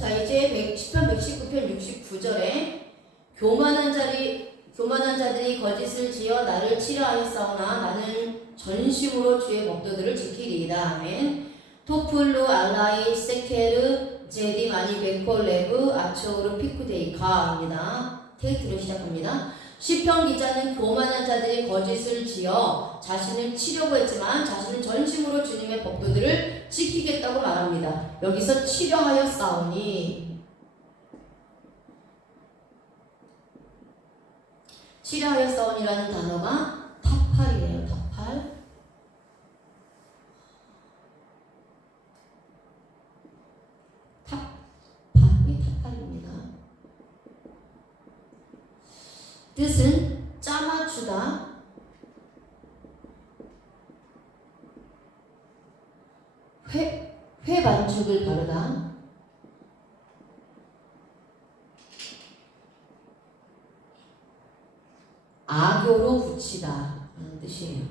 자, 이제 10편 119편 69절에 교만한 자들이 거짓을 지어 나를 치려하였사오나 나는 전심으로 주의 법도들을 지키리이다. 아멘. 토플루 알라이 세케르 제디 마니 베콜 레브 아초르 피쿠데이카입니다. 테이트로 시작합니다. 시편 기자는 교만한 자들이 거짓을 지어 자신을 치려고 했지만 자신은 전심으로 주님의 법도들을 지키겠다고 말합니다. 여기서 치려하였사오니, 치려하였사오니라는 단어가 타팔이에요. 타팔. 타팔입니다. 뜻은 짜맞추다, 회반죽을 바르다, 악교로 붙이다 라는 뜻이에요.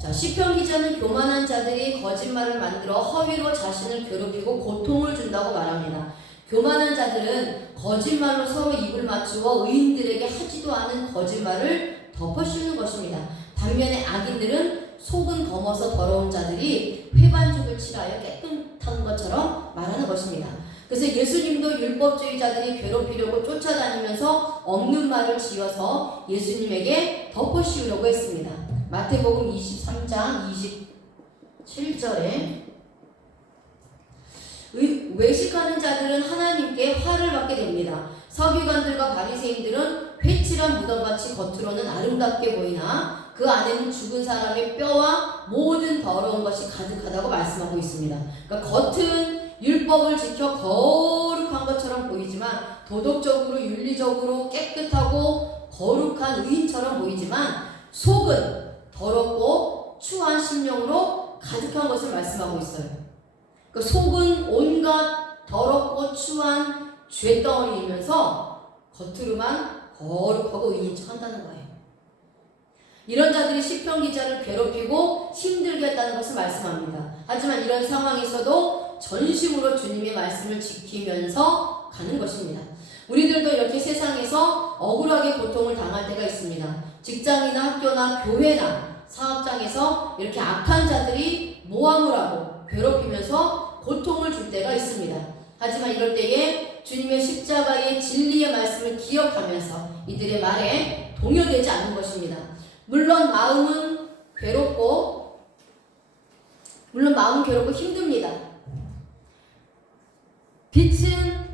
자, 시편 기자는 교만한 자들이 거짓말을 만들어 허위로 자신을 괴롭히고 고통을 준다고 말합니다. 교만한 자들은 거짓말로 서로 입을 맞추어 의인들에게 하지도 않은 거짓말을 덮어씌우는 것입니다. 반면에 악인들은 속은 검어서 더러운 자들이 회반죽을 칠하여 깨끗한 것처럼 말하는 것입니다. 그래서 예수님도 율법주의자들이 괴롭히려고 쫓아다니면서 없는 말을 지어서 예수님에게 덮어씌우려고 했습니다. 마태복음 23장 27절에 외식하는 자들은 하나님께 화를 받게 됩니다. 서기관들과 바리새인들은 회칠한 무덤같이 겉으로는 아름답게 보이나 그 안에는 죽은 사람의 뼈와 모든 더러운 것이 가득하다고 말씀하고 있습니다. 그러니까 겉은 율법을 지켜 거룩한 것처럼 보이지만, 도덕적으로 윤리적으로 깨끗하고 거룩한 의인처럼 보이지만 속은 더럽고 추한 심령으로 가득한 것을 말씀하고 있어요. 그 속은 온갖 더럽고 추한 죄덩어리이면서 겉으로만 거룩하고 의인인 척 한다는 거예요. 이런 자들이 시편 기자를 괴롭히고 힘들게 했다는 것을 말씀합니다. 하지만 이런 상황에서도 전심으로 주님의 말씀을 지키면서 가는 것입니다. 우리들도 이렇게 세상에서 억울하게 고통을 당할 때가 있습니다. 직장이나 학교나 교회나 사업장에서 이렇게 악한 자들이 모함을 하고 괴롭히면서 고통을 줄 때가 있습니다. 하지만 이럴 때에 주님의 십자가의 진리의 말씀을 기억하면서 이들의 말에 동요되지 않는 것입니다. 물론 마음은 괴롭고 힘듭니다. 빛은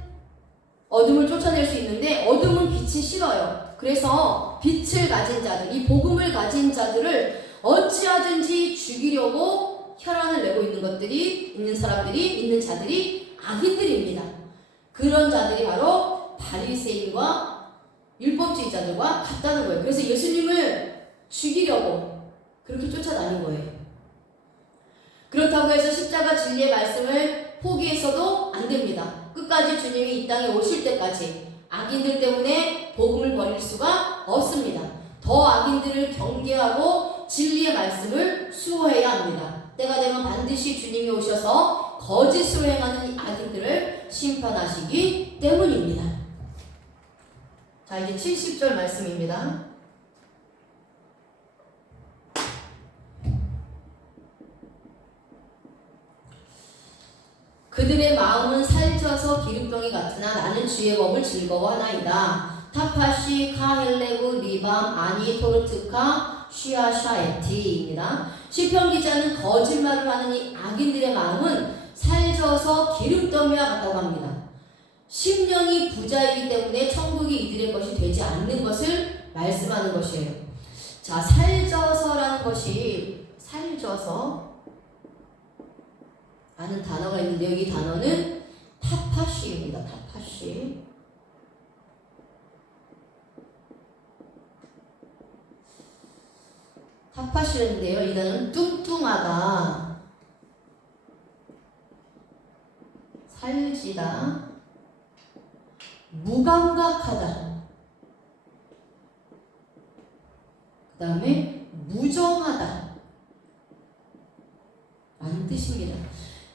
어둠을 쫓아낼 수 있는데 어둠은 빛이 싫어요. 그래서 빛을 가진 자들, 이 복음을 가진 자들을 어찌하든지 죽이려고 혈안을 내고 있는 자들이 악인들입니다. 그런 자들이 바로 바리새인과 율법주의자들과 같다는 거예요. 그래서 예수님을 죽이려고 그렇게 쫓아다닌 거예요. 그렇다고 해서 십자가 진리의 말씀을 포기해서도 안 됩니다. 끝까지 주님이 이 땅에 오실 때까지 악인들 때문에 복음을 버릴 수가 없습니다. 더 악인들을 경계하고 진리의 말씀을 수호해야 합니다. 때가 되면 반드시 주님이 오셔서 거짓으로 행하는 악인들을 심판하시기 때문입니다. 자, 이제 70절 말씀입니다. 그들의 마음은 살쪄서 기름병이 같으나 나는 주의 법을 즐거워하나이다. 타파시 카헬레브 리밤 아니 토르트카 쉬아샤에티입니다. 시편 기자는 거짓말을 하는 이 악인들의 마음은 살쪄서 기름더미와 같다고 합니다. 심령이 부자이기 때문에 천국이 이들의 것이 되지 않는 것을 말씀하는 것이에요. 자, 살쪄서라는 것이 살쪄서 라는 단어가 있는데요. 이 단어는 타파시입니다. 타파시. 타파시인데요. 이 단어는 뚱뚱하다, 살지다, 무감각하다, 그 다음에 무정하다 라는 뜻입니다.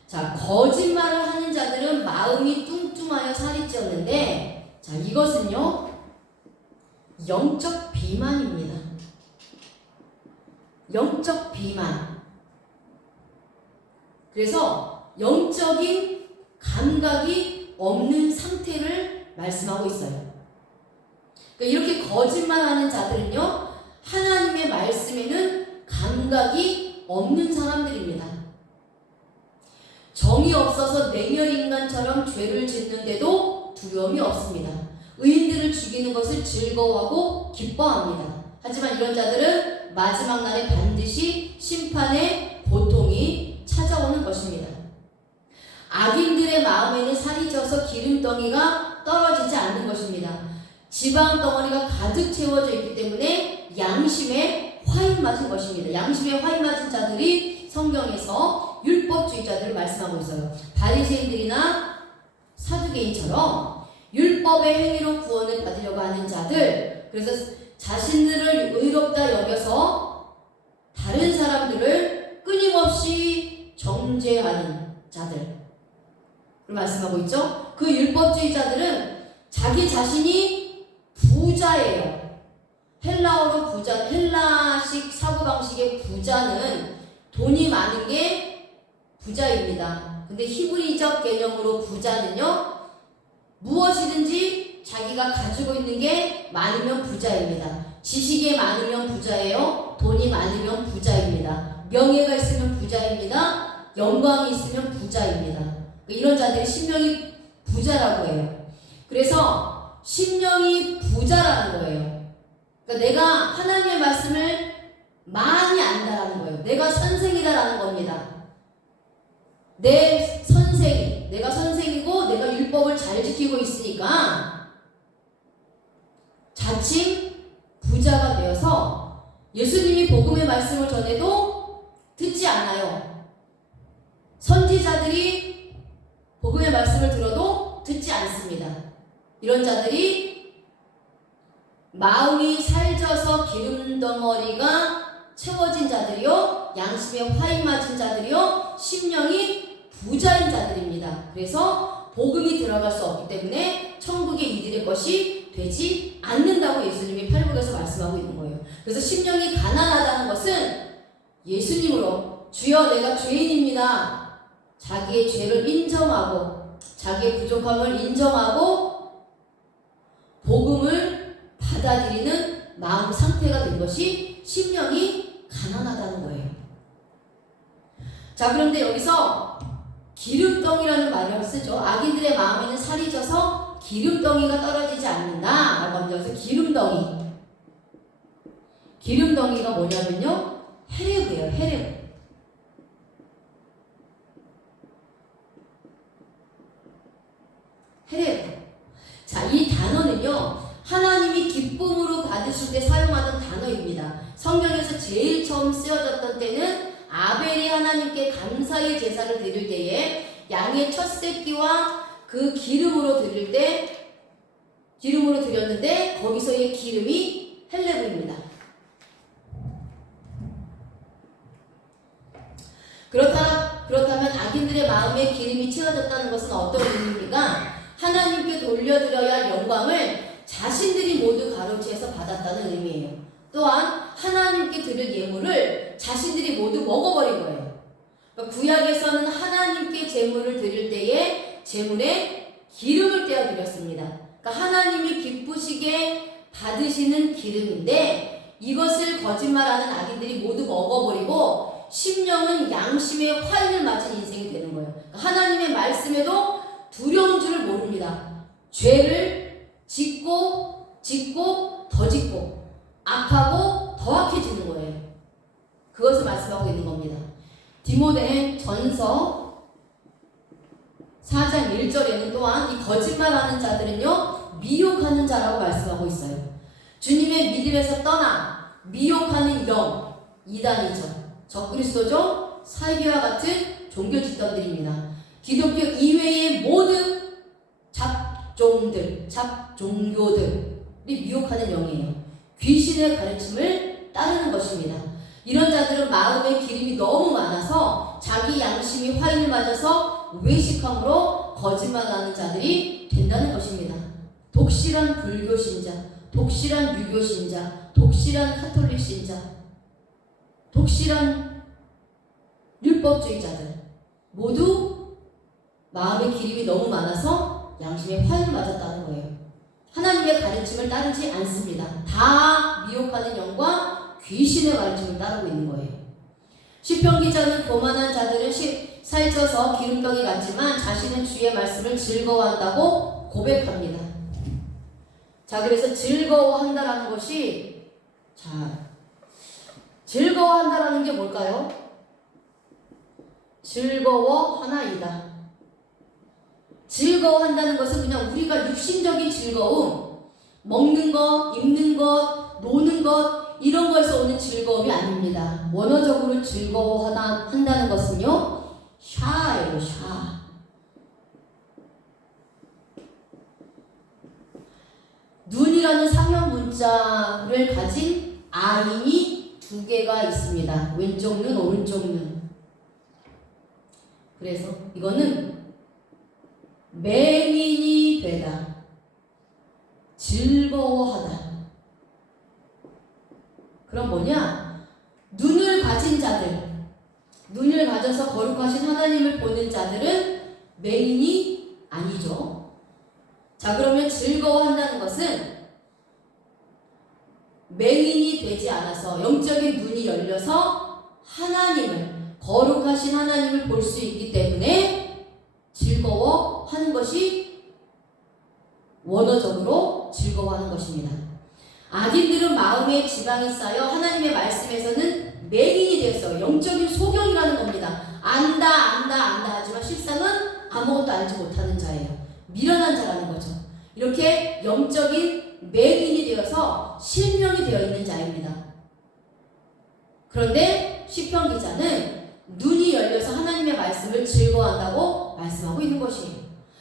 자, 거짓말을 하는 자들은 마음이 뚱뚱하여 살이 찌었는데, 자, 이것은요, 영적 비만입니다. 영적 비만. 그래서 영적인 감각이 없는 상태를 말씀하고 있어요. 그러니까 이렇게 거짓말하는 자들은요, 하나님의 말씀에는 감각이 없는 사람들입니다. 정이 없어서 냉혈 인간처럼 죄를 짓는데도 두려움이 없습니다. 의인들을 죽이는 것을 즐거워하고 기뻐합니다. 하지만 이런 자들은 마지막 날에 반드시 심판의 고통이 찾아오는 것입니다. 악인들의 마음에는 살이 쪄서 기름덩이가 떨어지지 않는 것입니다. 지방 덩어리가 가득 채워져 있기 때문에 양심에 화인 맞은 것입니다. 양심에 화인 맞은 자들이 성경에서 율법주의자들을 말씀하고 있어요. 바리새인들이나 사두개인처럼 율법의 행위로 구원을 받으려고 하는 자들, 그래서 자신들을 의롭다 여겨서 다른 사람들을 끊임없이 정죄하는 자들 말씀하고 있죠. 그 율법주의자들은 자기 자신이 부자예요. 헬라어로 부자, 헬라식 사고방식의 부자는 돈이 많은 게 부자입니다. 근데 히브리적 개념으로 부자는요, 무엇이든지 자기가 가지고 있는 게 많으면 부자입니다. 지식이 많으면 부자예요. 돈이 많으면 부자입니다. 명예가 있으면 부자입니다. 영광이 있으면 부자입니다. 이런 자들이 심령이 부자라고 해요. 그래서 심령이 부자라는 거예요. 그러니까 내가 하나님의 말씀을 많이 안다라는 거예요. 내가 선생이다라는 겁니다. 내 선생이, 내가 선생이고 내가 율법을 잘 지키고 있으니까 자칭 부자가 되어서 예수님이 복음의 말씀을 전해도 듣지 않아요. 선지자들이 복음의 말씀을 들어도 듣지 않습니다. 이런 자들이 마음이 살쪄서 기름덩어리가 채워진 자들이요, 양심에 화인 맞은 자들이요, 심령이 부자인 자들입니다. 그래서 복음이 들어갈 수 없기 때문에 천국의 이들의 것이 되지 않는다고 예수님이 팔복에서 말씀하고 있는 거예요. 그래서 심령이 가난하다는 것은 예수님으로 주여 내가 죄인입니다. 자기의 죄를 인정하고 자기의 부족함을 인정하고 복음을 받아들이는 마음 상태가 된 것이 심령이 가난하다는 거예요. 자, 그런데 여기서 기름덩이라는 말을 쓰죠. 악인들의 마음에는 살이 져서 기름덩이가 떨어지지 않는다 라고 합니다. 그래서 기름덩이, 기름덩이가 뭐냐면요, 헤레브예요. 헤레브. 헤레브. 자, 이 단어는요, 하나님이 기쁨으로 받으실 때 사용하던 단어입니다. 성경에서 제일 처음 쓰여졌던 때는 아벨이 하나님께 감사의 제사를 드릴 때에 양의 첫 새끼와 그 기름으로 드릴 때, 기름으로 드렸는데 거기서의 기름이 헬레브입니다. 그렇다면 악인들의 마음에 기름이 채워졌다는 것은 어떤 의미입니까? 하나님께 돌려드려야 할 영광을 자신들이 모두 가로채서 받았다는 의미예요. 또한 하나님께 드릴 예물을 자신들이 모두 먹어버린 거예요. 그러니까 구약에서는 하나님께 제물을 드릴 때에 제물에 기름을 떼어 드렸습니다. 그러니까 하나님이 기쁘시게 받으시는 기름인데 이것을 거짓말하는 악인들이 모두 먹어버리고 심령은 양심의 화인을 맞은 인생이 되는 거예요. 그러니까 하나님의 말씀에도 두려운 줄을 모릅니다. 죄를 짓고 더 짓고 악하고 더 악해지는 거예요. 그것을 말씀하고 있는 겁니다. 디모데 전서 4장 1절에는 또한 이 거짓말하는 자들은요, 미혹하는 자라고 말씀하고 있어요. 주님의 믿음에서 떠나 미혹하는 영, 이단이죠. 적그리스도죠. 사이비와 같은 종교 집단들입니다. 기독교 이외의 모든 잡종교들이 미혹하는 영이에요. 귀신의 가르침을 따르는 것입니다. 이런 자들은 마음에 기름이 너무 많아서 자기 자기 양심이 화인을 맞아서 외식함으로 거짓말하는 자들이 된다는 것입니다. 독실한 불교 신자, 독실한 유교 신자, 독실한 카톨릭 신자, 독실한 율법주의자들 모두 마음의 기름이 너무 많아서 양심에 화인을 맞았다는 거예요. 하나님의 가르침을 따르지 않습니다. 다 미혹하는 영과 귀신의 가르침을 따르고 있는 거예요. 시편 기자는 교만한 자들은 살쪄서 기름덩이 같지만 자신은 주의 말씀을 즐거워한다고 고백합니다. 자, 그래서 즐거워한다라는 것이, 자, 즐거워한다라는 게 뭘까요? 즐거워하나이다. 즐거워한다는 것은 그냥 우리가 육신적인 즐거움, 먹는 것, 입는 것, 노는 것, 이런 거에서 오는 즐거움이 아닙니다. 원어적으로 즐거워한다는 것은요, 샤예요, 샤. 눈이라는 상형 문자를 가진 아인이 두 개가 있습니다. 왼쪽 눈, 오른쪽 눈. 그래서 이거는 맹인이 되다, 즐거워하다. 그럼 뭐냐? 눈을 가진 자들, 눈을 가져서 거룩하신 하나님을 보는 자들은 맹인이 아니죠. 자, 그러면 즐거워한다는 것은 맹인이 되지 않아서 영적인 눈이 열려서 하나님을, 거룩하신 하나님을 볼 수 있기 때문에 즐거워하는 것이 원어적으로 즐거워하는 것입니다. 악인들은 마음에 지방이 쌓여 하나님의 말씀에서는 맹인이 되었어요. 영적인 소경이라는 겁니다. 안다 하지만 실상은 아무것도 알지 못하는 자예요. 미련한 자라는 거죠. 이렇게 영적인 맹인이 되어서 실명이 되어 있는 자입니다. 그런데 시편 기자는 눈이 열려서 하나님의 말씀을 즐거워한다고 말씀하고 있는 것이에요.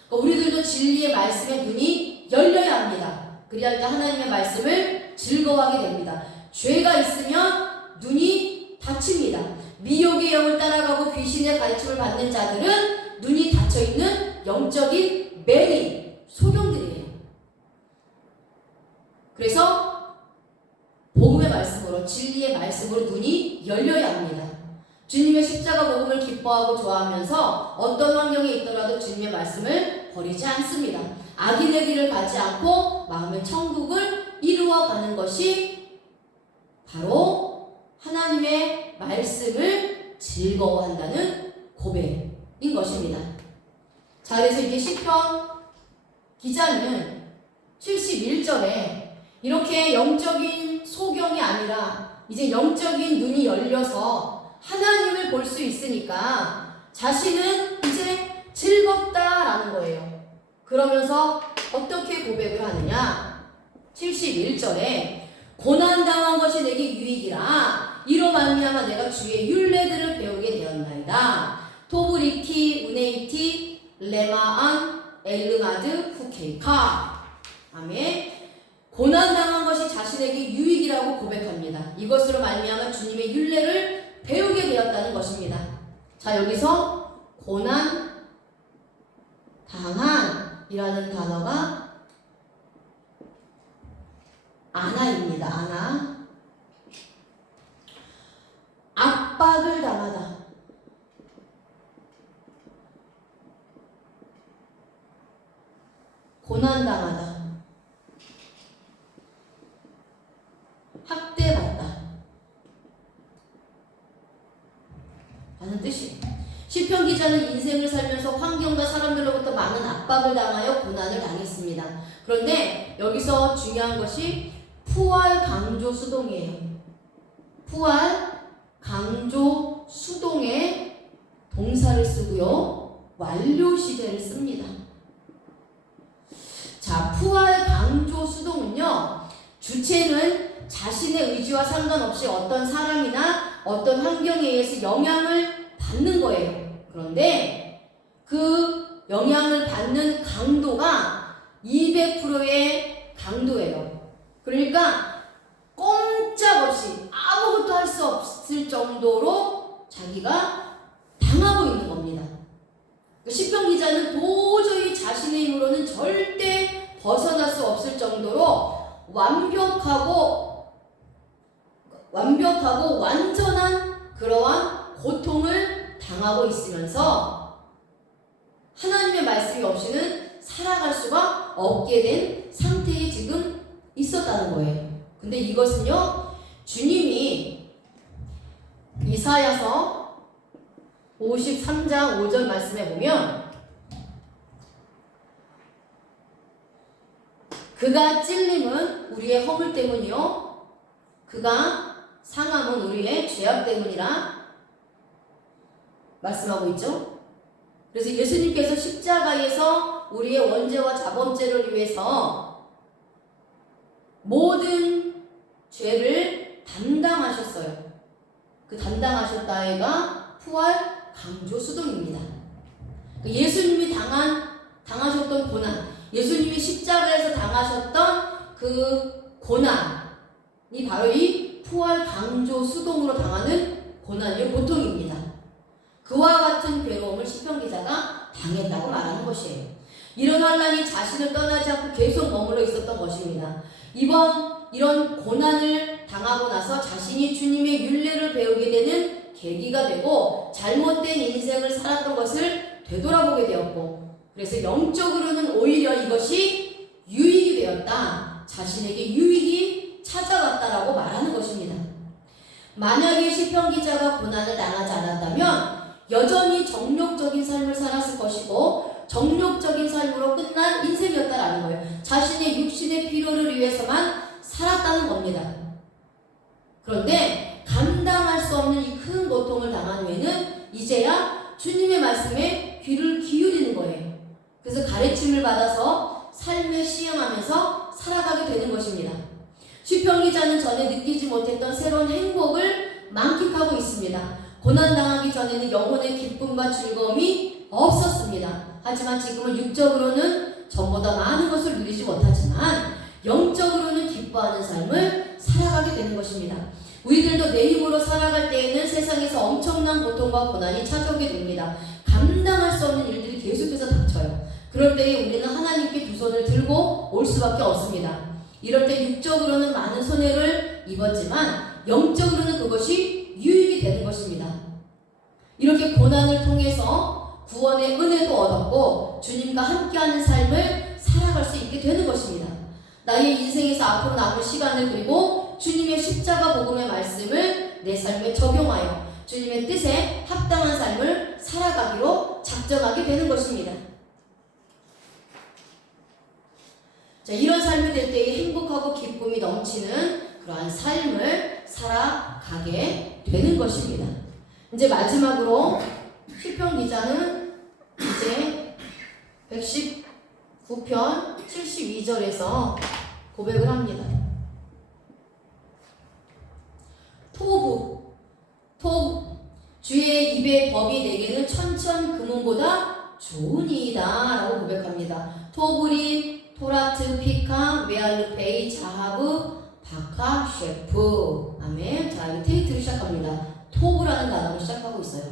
그러니까 우리들도 진리의 말씀에 눈이 열려야 합니다. 그래야 할 때 하나님의 말씀을 즐거워하게 됩니다. 죄가 있으면 눈이 닫힙니다. 미혹의 영을 따라가고 귀신의 가르침을 받는 자들은 눈이 닫혀있는 영적인 맹인, 소경들이에요. 그래서 복음의 말씀으로, 진리의 말씀으로 눈이 열려야 합니다. 주님의 십자가 복음을 기뻐하고 좋아하면서 어떤 환경에 있더라도 주님의 말씀을 버리지 않습니다. 악인의 길을 가지 않고 마음의 천국을 이루어가는 것이 바로 하나님의 말씀을 즐거워한다는 고백인 것입니다. 자, 그래서 이제 시편 기자는 71절에 이렇게 영적인 소경이 아니라 이제 영적인 눈이 열려서 하나님을 볼 수 있으니까 자신은 이제 즐겁다라는 거예요. 그러면서 어떻게 고백을 하느냐? 71절에 고난당한 것이 내게 유익이라 이로 말미암아 내가 주의 율례들을 배우게 되었나이다. 토브리키 우네이티 레마안 엘르마드 후케이카. 아멘. 고난당한 것이 자신에게 유익이라고 고백합니다. 이것으로 말미암아 주님의 율례를 배우게 되었다는 것입니다. 자, 여기서 고난 당한이라는 단어가 아나입니다. 아나. 압박을 당하다. 고난당하다. 학대받다. 라는 뜻이에요. 시편 기자는 인생을 살면서 환경과 사람들로부터 많은 압박을 당하여 고난을 당했습니다. 그런데 여기서 중요한 것이 푸활 강조 수동이에요. 푸활 강조 수동에 동사를 쓰고요. 완료 시제를 씁니다. 자, 푸활 강조 수동은요. 주체는 자신의 의지와 상관없이 어떤 사람이나 어떤 환경에 의해서 영향을 받는 거예요. 그런데 그 영향을 받는 강도가 200%의 강도예요. 그러니까 꼼짝없이 아무것도 할 수 없을 정도로 자기가 당하고 시편 기자는 도저히 자신의 힘으로는 절대 벗어날 수 없을 정도로 완벽하고 완전한 그러한 고통을 당하고 있으면서 하나님의 말씀이 없이는 살아갈 수가 없게 된 상태에 지금 있었다는 거예요. 근데 이것은요, 주님이 이사야서 53장 5절 말씀에 보면 그가 찔림은 우리의 허물 때문이요 그가 상함은 우리의 죄악 때문이라 말씀하고 있죠. 그래서 예수님께서 십자가에서 우리의 원죄와 자범죄를 위해서 모든 죄를 담당하셨어요. 그 담당하셨다가 부활 강조 수동입니다. 예수님이 당하셨던 고난, 예수님이 십자가에서 당하셨던 그 고난이 바로 이 부활 강조 수동으로 당하는 고난이요 고통입니다. 그와 같은 괴로움을 시편 기자가 당했다고 말하는 것이에요. 이런 환난이 자신을 떠나지 않고 계속 머물러 있었던 것입니다. 이런 고난을 당하고 나서 자신이 주님의 율례를 배우게 되는 계기가 되고 잘못된 인생을 살았던 것을 되돌아보게 되었고, 그래서 영적으로는 오히려 이것이 유익이 되었다, 자신에게 유익이 찾아왔다라고 말하는 것입니다. 만약에 시편 기자가 고난을 당하지 않았다면 여전히 정욕적인 삶을 살았을 것이고 정욕적인 삶으로 끝난 인생이었다라는 거예요. 자신의 육신의 필요를 위해서만 살았다는 겁니다. 그런데 감당할 수 없는 이 큰 고통을 당한 후에는 이제야 주님의 말씀에 귀를 기울이는 거예요. 그래서 가르침을 받아서 삶에 시행하면서 살아가게 되는 것입니다. 시편 기자는 전에 느끼지 못했던 새로운 행복을 만끽하고 있습니다. 고난당하기 전에는 영혼의 기쁨과 즐거움이 없었습니다. 하지만 지금은 육적으로는 전보다 많은 것을 누리지 못하지만 영적으로는 기뻐하는 삶을 살아가게 되는 것입니다. 우리들도 내 힘으로 살아갈 때에는 세상에서 엄청난 고통과 고난이 찾아오게 됩니다. 감당할 수 없는 일들이 계속해서 닥쳐요. 그럴 때에 우리는 하나님께 두 손을 들고 올 수밖에 없습니다. 이럴 때 육적으로는 많은 손해를 입었지만 영적으로는 그것이 유익이 되는 것입니다. 이렇게 고난을 통해서 구원의 은혜도 얻었고 주님과 함께하는 삶을 살아갈 수 있게 되는 것입니다. 나의 인생에서 앞으로 남은 시간을 그리고 주님의 십자가 복음의 말씀을 내 삶에 적용하여 주님의 뜻에 합당한 삶을 살아가기로 작정하게 되는 것입니다. 자, 이런 삶이 될 때에 행복하고 기쁨이 넘치는 그러한 삶을 살아가게 되는 것입니다. 이제 마지막으로 시편 기자는 이제 119편 72절에서 고백을 합니다. 토부 주의 입의 법이 내게는 천천 금은보다 좋으니이다 라고 고백합니다. 토불이 토라트 피카 웨알르페이 자하브 바카 셰프. 아멘. 자, 이 테이트를 시작합니다. 토부라는 단어로 시작하고 있어요.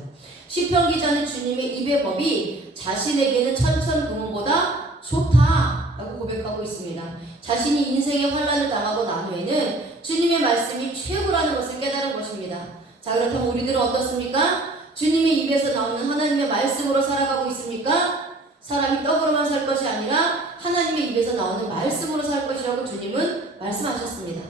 시편 기자는 주님의 입의 법이 자신에게는 천천 금은보다 좋다 라고 고백하고 있습니다. 자신이 인생의 환난을 당하고 난 후에는 주님의 말씀이 최고라는 것을 깨달은 것입니다. 자, 그렇다면 우리들은 어떻습니까? 주님의 입에서 나오는 하나님의 말씀으로 살아가고 있습니까? 사람이 떡으로만 살 것이 아니라 하나님의 입에서 나오는 말씀으로 살 것이라고 주님은 말씀하셨습니다.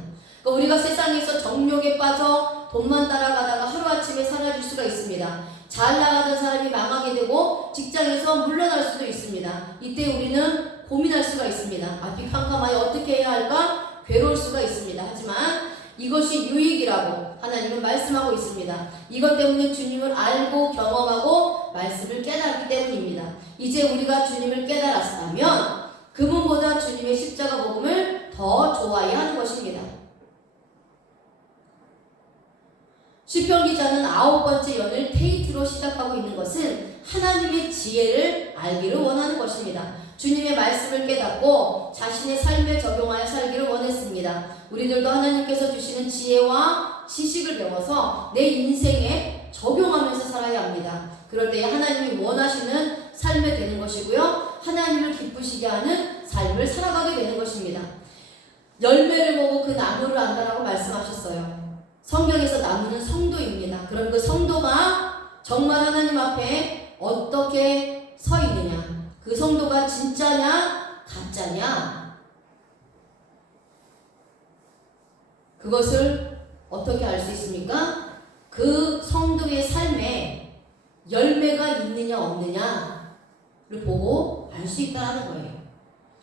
그러니까 우리가 세상에서 정욕에 빠져 돈만 따라가다가 하루아침에 사라질 수가 있습니다. 잘 나가던 사람이 망하게 되고 직장에서 물러날 수도 있습니다. 이때 우리는 고민할 수가 있습니다. 앞이 캄캄하여 어떻게 해야 할까? 괴로울 수가 있습니다. 하지만 이것이 유익이라고 하나님은 말씀하고 있습니다. 이것 때문에 주님을 알고 경험하고 말씀을 깨달았기 때문입니다. 이제 우리가 주님을 깨달았다면 금은보다 주님의 십자가 복음을 더 좋아해야 하는 것입니다. 시편 기자는 9번째 연을 테이트로 시작하고 있는 것은 하나님의 지혜를 알기를 원하는 것입니다. 주님의 말씀을 깨닫고 자신의 삶에 적용하여 살기를 원했습니다. 우리들도 하나님께서 주시는 지혜와 지식을 배워서 내 인생에 적용하면서 살아야 합니다. 그럴 때 하나님이 원하시는 삶 삶이 되는 것이고요. 하나님을 기쁘시게 하는 삶을 살아가게 되는 것입니다. 열매를 보고 그 나무를 안다라고 말씀하셨어요. 성경에서 나무는 성도입니다. 그럼 그 성도가 정말 하나님 앞에 어떻게 서 있느냐? 그 성도가 진짜냐 가짜냐? 그것을 어떻게 알 수 있습니까? 그 성도의 삶에 열매가 있느냐 없느냐를 보고 알 수 있다는 거예요.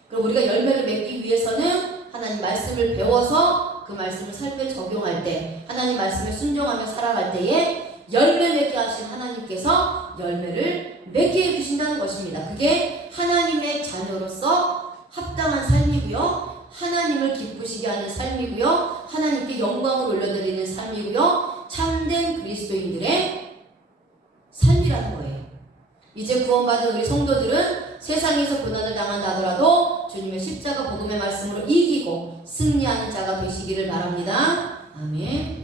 그럼 우리가 열매를 맺기 위해서는 하나님 말씀을 배워서 그 말씀을 삶에 적용할 때, 하나님 말씀을 순종하며 살아갈 때에 열매 맺게 하신 하나님께서 열매를 맺게 해주신다는 것입니다. 그게 하나님의 자녀로서 합당한 삶이고요, 하나님을 기쁘시게 하는 삶이고요, 하나님께 영광을 올려드리는 삶이고요, 참된 그리스도인들의 삶이라는 거예요. 이제 구원받은 우리 성도들은 세상에서 고난을 당한다 하더라도 주님의 십자가 복음의 말씀으로 이기고 승리하는 자가 되시기를 바랍니다. 아멘.